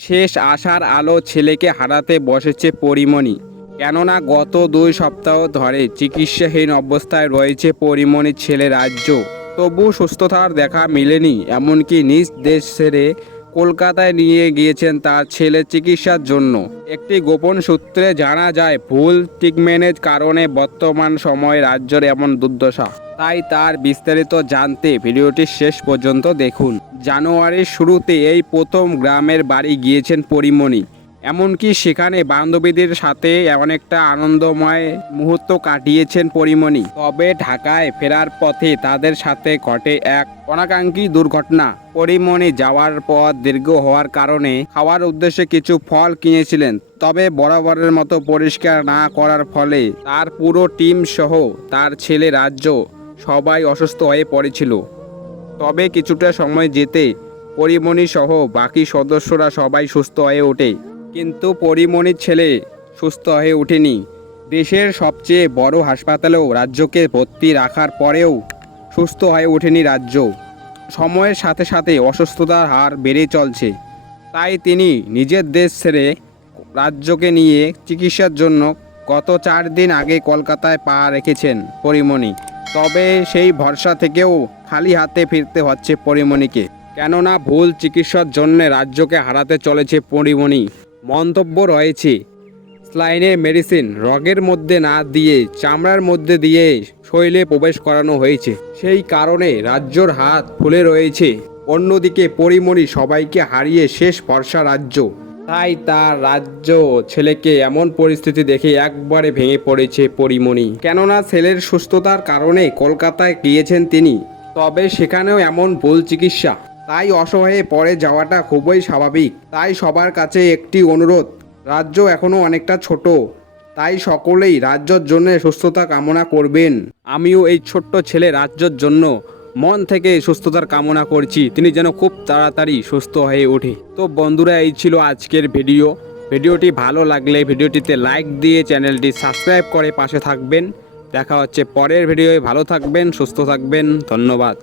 শেষ আশার আলো ছেলেকে হারাতে বসেছে পরিমণি। কেননা গত দুই সপ্তাহ ধরে চিকিৎসাহীন অবস্থায় রয়েছে পরিমণির ছেলে রাজ্য। তবু সুস্থতার দেখা মেলেনি, এমনকি নিজ দেশ ছেড়ে কলকাতায় নিয়ে গিয়েছেন তার ছেলে চিকিৎসার জন্য। একটি গোপন সূত্রে জানা যায়, ভুল ট্রিটমেন্টের কারণে বর্তমান সময়ে রাজ্যের এমন দুর্দশা। তাই তার বিস্তারিত জানতে ভিডিওটি শেষ পর্যন্ত দেখুন। জানুয়ারির শুরুতে এই প্রথম গ্রামের বাড়ি গিয়েছেন পরিমণি। এমনকি সেখানে বান্ধবীদের সাথে অনেকটা আনন্দময় মুহূর্ত কাটিয়েছেন পরিমণি। তবে ঢাকায় ফেরার পথে তাদের সাথে ঘটে এক অনাকাঙ্ক্ষী দুর্ঘটনা। পরিমণি যাওয়ার পথ দীর্ঘ হওয়ার কারণে খাওয়ার উদ্দেশ্যে কিছু ফল কিনেছিলেন। তবে বরাবরের মতো পরিষ্কার না করার ফলে তার পুরো টিম সহ তার ছেলে রাজ্য সবাই অসুস্থ হয়ে পড়েছিল। তবে কিছুটা সময় যেতে পরিমণি সহ বাকি সদস্যরা সবাই সুস্থ হয়ে ওঠে। কিন্তু পরিমণির ছেলে সুস্থ হয়ে ওঠেনি। দেশের সবচেয়ে বড় হাসপাতালেও রাজ্যকে ভর্তি রাখার পরেও সুস্থ হয়ে ওঠেনি রাজ্য। সময়ের সাথে সাথে অসুস্থতার হার বেড়ে চলছে। তাই তিনি নিজের দেশ ছেড়ে রাজ্যকে নিয়ে চিকিৎসার জন্য গত চার দিন আগে কলকাতায় পা রেখেছেন পরিমণি তবে সেই ভরসা থেকেও খালি হাতে ফিরতে হচ্ছে পরিমণিকে কেননা ভুল চিকিৎসার জন্য রাজ্যকে হারাতে চলেছে পরিমণি মন্তব্য রয়েছে। স্লাইনের মেডিসিন রগের মধ্যে না দিয়ে চামড়ার মধ্যে দিয়ে শৈলে প্রবেশ করানো হয়েছে। সেই কারণে রাজ্যর হাত ফুলে রয়েছে। অন্যদিকে পরিমণি সবাইকে হারিয়ে শেষ ভরসা রাজ্য। তাই তার রাজ্য ছেলেকে এমন পরিস্থিতি দেখে একবারে ভেঙে পড়েছে পরিমণি। কেননা ছেলের সুস্থতার কারণে কলকাতায় গিয়েছেন তিনি, তবে সেখানেও এমন ভুল চিকিৎসা তাই অসহায়ে পরে যাওয়াটা খুবই স্বাভাবিক। তাই সবার কাছে একটি অনুরোধ, রাজ্য এখনও অনেকটা ছোট। তাই সকলেই রাজ্যর জন্য সুস্থতা কামনা করবেন। আমিও এই ছোট্ট ছেলে রাজ্যর জন্য মন থেকে সুস্থতার কামনা করছি। তিনি যেন খুব তাড়াতাড়ি সুস্থ হয়ে ওঠে। তো বন্ধুরা, এই ছিল আজকের ভিডিও। ভিডিওটি ভালো লাগলে ভিডিওটিতে লাইক দিয়ে চ্যানেলটি সাবস্ক্রাইব করে পাশে থাকবেন। দেখা হচ্ছে পরের ভিডিওয়। ভালো থাকবেন, সুস্থ থাকবেন। ধন্যবাদ।